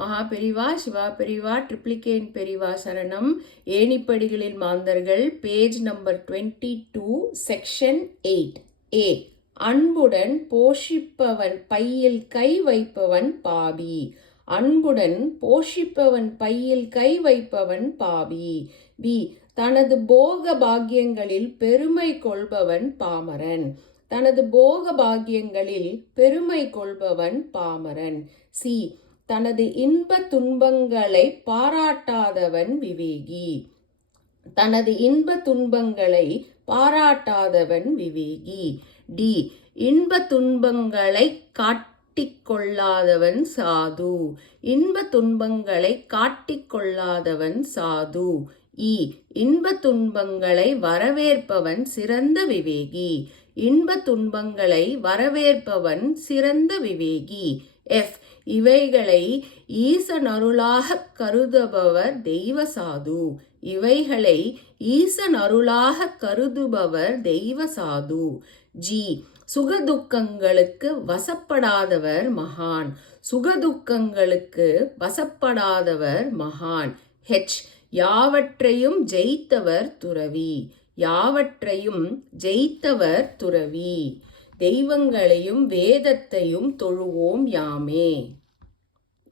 மகா பெரிவா, சிவா பெரிவா, ட்ரிப்ளிகேன் பெரிவா சரணம். ஏணிப்படிகளில் மாந்தர்கள், பேஜ் நம்பர் 22, செக்ஷன் 8. ஏ. அன்புடன் போஷிப்பவன் பையில் கை வைப்பவன் பாவி. அன்புடன் போஷிப்பவன் பையில் கை வைப்பவன் பாவி. பி. தனது போக பாக்கியங்களில் பெருமை கொள்பவன் பாமரன். தனது போக பாக்கியங்களில் பெருமை கொள்பவன் பாமரன். சி. தனது இன்ப துன்பங்களை பாராட்டாதவன் விவேகி. தனது இன்ப துன்பங்களை பாராட்டாதவன் விவேகி. டி. இன்ப துன்பங்களை காட்டிக்கொள்ளாதவன் சாது. இன்ப துன்பங்களை காட்டிக்கொள்ளாதவன் சாது. இ. இன்ப துன்பங்களை வரவேற்பவன் சிறந்த விவேகி. இன்ப துன்பங்களை வரவேற்பவன் சிறந்த விவேகி. எஃப். இவைகளை ஈசனருளாக கருதுபவர் தெய்வ சாது. இவைகளை ஈசனருளாக கருதுபவர் தெய்வ சாது. ஜி. சுகதுக்கங்களுக்கு வசப்படாதவர் மகான். சுகதுக்கங்களுக்கு வசப்படாதவர் மகான். ஹெச். யாவற்றையும் ஜெயித்தவர் துறவி. யாவற்றையும் ஜெயித்தவர் துறவி. தெய்வங்களையும் வேதத்தையும் தொழுவோம் யாமே.